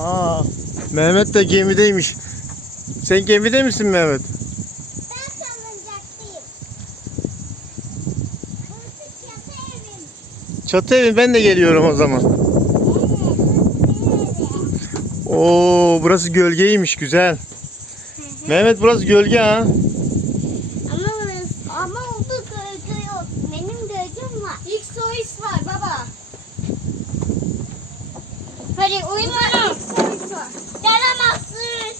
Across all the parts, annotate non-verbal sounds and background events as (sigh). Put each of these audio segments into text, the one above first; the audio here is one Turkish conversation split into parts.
Aa, Mehmet de gemideymiş. Sen gemide misin Mehmet? Ben salıncaktayım. Burası çatı evim. Çatı evin ben de geliyorum o zaman. Evet, burası Oo, burası gölgeymiş güzel. Mehmet burası gölge ha. Ama burası, ama orada gölge yok. Benim gölgem var. X o X var baba. Hadi uyumadım. Yaramazsın.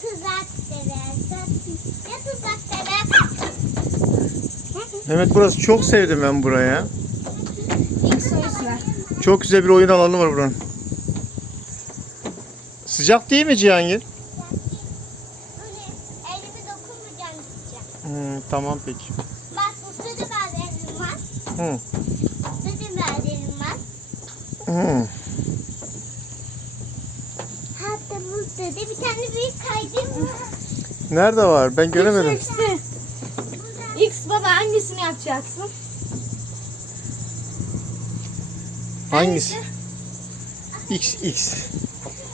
Tuzak tuzak deresi? Mehmet burası çok sevdim ben buraya. Çok güzel bir oyun alanı var buranın. Sıcak değil mi Cihangir? Hmm, tamam peki. Bak da merdivenim var. Hı. Da merdivenim var. Hı. Hatta burada da bir tane büyük kaydım var. Nerede var? Ben göremedim. X. X baba hangisini yapacaksın? Hangisi? X X.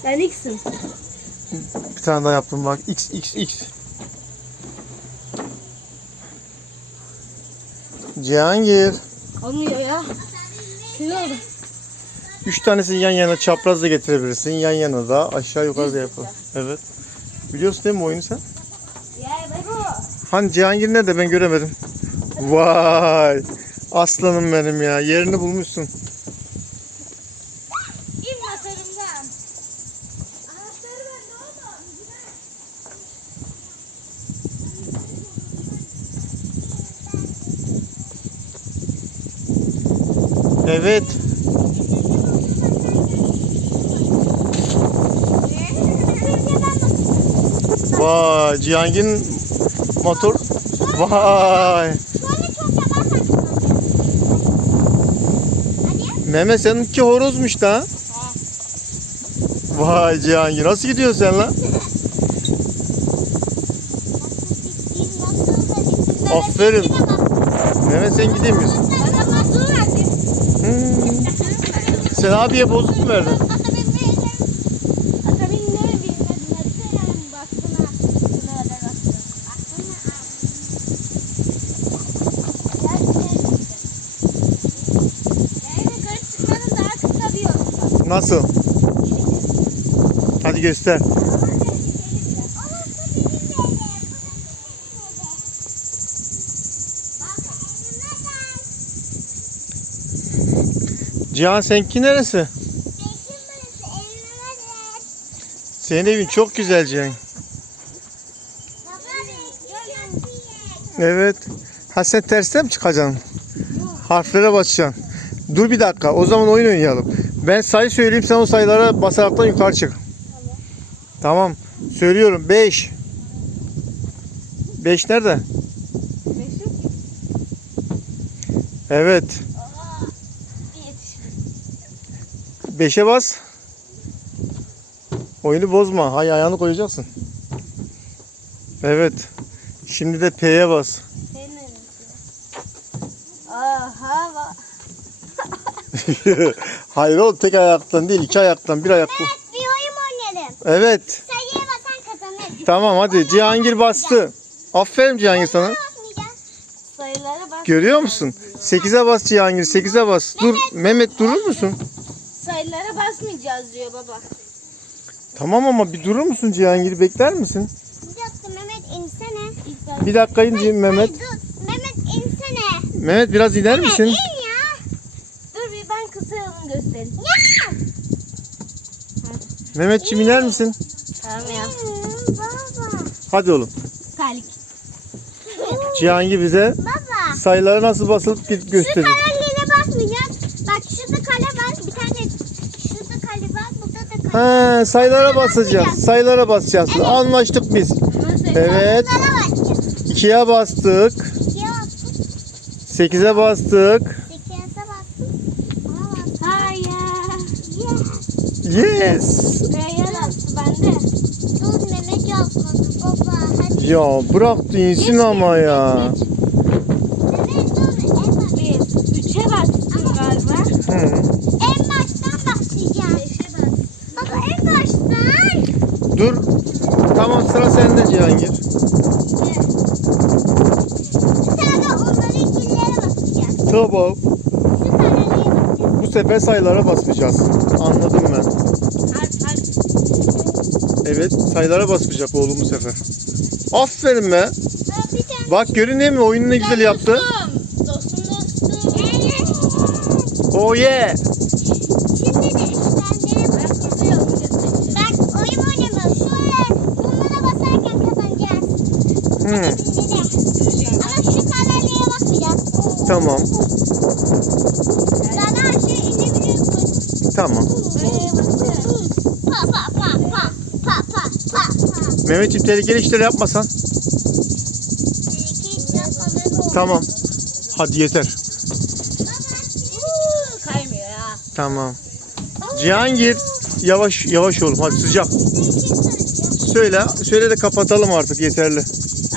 Ben X'im. Bir tane daha yaptım bak. X X X. Cihangir. Olmuyor ya. Oldu. Üç tanesini yan yana çapraz da getirebilirsin. Yan yana da aşağı yukarı da yapalım. Evet. Biliyorsun değil mi oyunu sen? Hani Cihangir nerede ben göremedim. Vay. Aslanım benim ya. Yerini bulmuşsun. Evet. Vay Cihangir'in motor. Vay. Mehmet seninki horozmuş da. Vay Cihangir nasıl gidiyorsun sen lan? Aferin. Mehmet sen gidemiyorsun. Hmm. Sen abiye bozuk mu verdin? Ata beni ne bilmedin. Baksana. Şuna da baksana. Yani yukarı çıkmanın daha kısa bir Nasıl? Hadi göster. Cihan seninki neresi? Senin evin çok güzel Cihan. Evet. Ha sen tersten mi çıkacaksın? Harflere basacaksın. Dur bir dakika. O zaman oyun oynayalım. Ben sayı söyleyeyim sen o sayılara basaraktan yukarı çık. Tamam. Söylüyorum. 5. 5 nerede? Evet. Bir yetişkin. 5'e bas. Oyunu bozma. Hay ayağını koyacaksın. Evet. Şimdi de P'ye bas. Aha. (laughs) Hayır oğlum tek ayaktan değil iki ayaktan bir ayaklı. Evet bir oyun oynayalım. Evet. Sayıya basan kazanır. Tamam hadi Cihangir bastı. Aferin Cihangir sana. Basmayacağız. Sayılara bak. Görüyor musun? 8'e bas Cihangir 8'e bas. Dur Mehmet durur musun? Sayılara basmayacağız diyor baba. Tamam ama bir durur musun Cihangir bekler misin? Bir dakika Mehmet insene. Bir dakika in Mehmet. Dur Mehmet insene. Mehmet biraz iner misin? İn ya. Dur bir ben Ya. Mehmetçim iner misin? Tamam ya. Baba. Hadi oğlum. Kalik. Cihangir bize Baba. sayılara nasıl basılıp bir Şu gösterir. kareliğine basmayacağız. Bak şurada kale var. Bir tane şurada kale var. Burada da kale He sayılara basacağız. Sayılara basacağız. Anlaştık biz. Evet. Bunlara basacağız. 2'ye bastık. İkiye bastık. 8'e bastık. Sekize bastık. Yes. Ya bırak değilsin Geç, ama geç, ya. geç, Meme dur en baş. Üçe bastın galiba. Hı. En baştan başlayacağım. Baba en baştan. Dur. Tamam sıra sende Cihangir. Bir tane onların. Tamam. Bu sefer sayılara basmayacağız. Anladım ben. Evet sayılara basmayacak oğlum bu sefer. Aferin be. Bak görün değil mi oyunu ne güzel yaptı. Dostum. Dostum. Oh yeah. Şimdi de basacağız. göstereceğim. Bak oyun oynamıyoruz. Şöyle bunlara basarken kazanacağız. Hmm, Şimdi de. Ama şu karelere basmayacağız. tamam. Zaten her şeyi inebiliyorsun. Tamam. Böyle basacağım. Mehmetciğim tehlikeli işleri yapmasan. Tamam. Hadi yeter. Kaymıyor ya. Tamam. Cihangir yavaş yavaş oğlum hadi sıcak. Söyle söyle de kapatalım artık yeterli.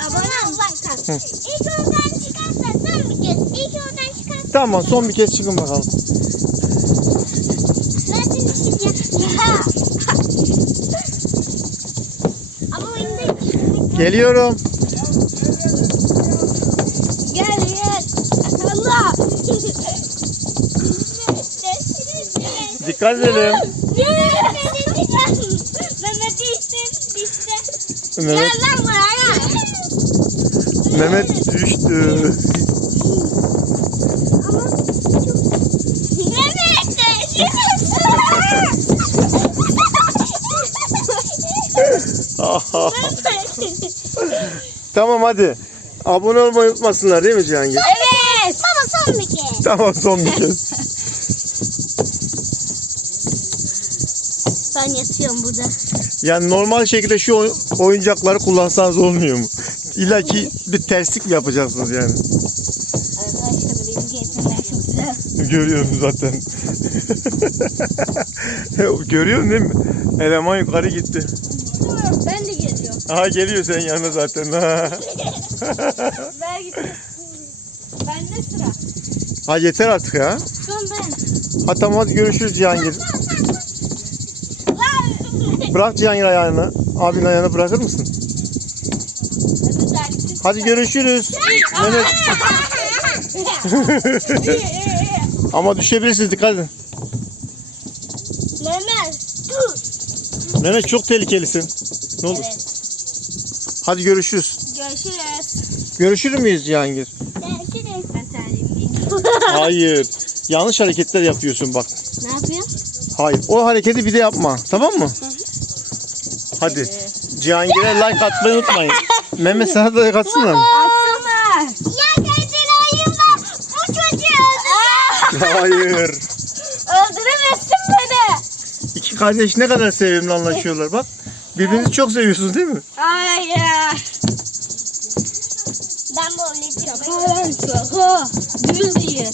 Abone ol bak. İlk oradan çıkarsa son bir kez. İlk oradan çıkarsa. Tamam son bir kez çıkın bakalım. Ben seni düşüreceğim. Ya. Ama oyunda Geliyorum. Gel gel. Allah. (laughs) Dikkat edelim. Mehmet. Mehmet, lan buraya. Mehmet düştü. Mehmet (laughs) tamam hadi. Abone olmayı unutmasınlar değil mi Cihangir? Evet. Baba son bir kez. (laughs) Tamam son bir kez. (laughs) Ben yatıyorum burada. Yani normal şekilde şu oy- oyuncakları kullansanız olmuyor mu? İlla ki bir terslik mi yapacaksınız yani? Arkadaşlar benim getirmem çok güzel. Görüyorum zaten. Görüyorsun değil mi? Eleman yukarı gitti. Aha geliyor senin yanına zaten. Ver gitsin. Bende sıra. ha yeter artık ya. Son ben. Ha tamam hadi görüşürüz Cihangir. Bırak Cihangir ayağını. Abinin ayağını bırakır mısın? Hadi görüşürüz. Mehmet. (laughs) Ama düşebilirsiniz dikkat edin. Mehmet dur. Mehmet çok tehlikelisin. Ne olur. Evet. Hadi görüşürüz. Görüşürüz. Görüşür müyüz Cihangir? Görüşürüz. Ben terliğimi giyeyim. Hayır. Yanlış hareketler yapıyorsun bak. Ne yapıyor? Hayır. O hareketi bir de yapma. Tamam mı? Hadi. Cihangir'e like atmayı unutmayın. Mehmet sana da like atsınlar. Atsana. Ya kendin oyunda bu çocuğu (laughs) Hayır. Öldüremezsin beni. İki kardeş ne kadar sevimli anlaşıyorlar bak. Birbirinizi çok seviyorsunuz değil mi? Hayır. Ben böyle çıkmayı Şaka lan şaka. Düz değil.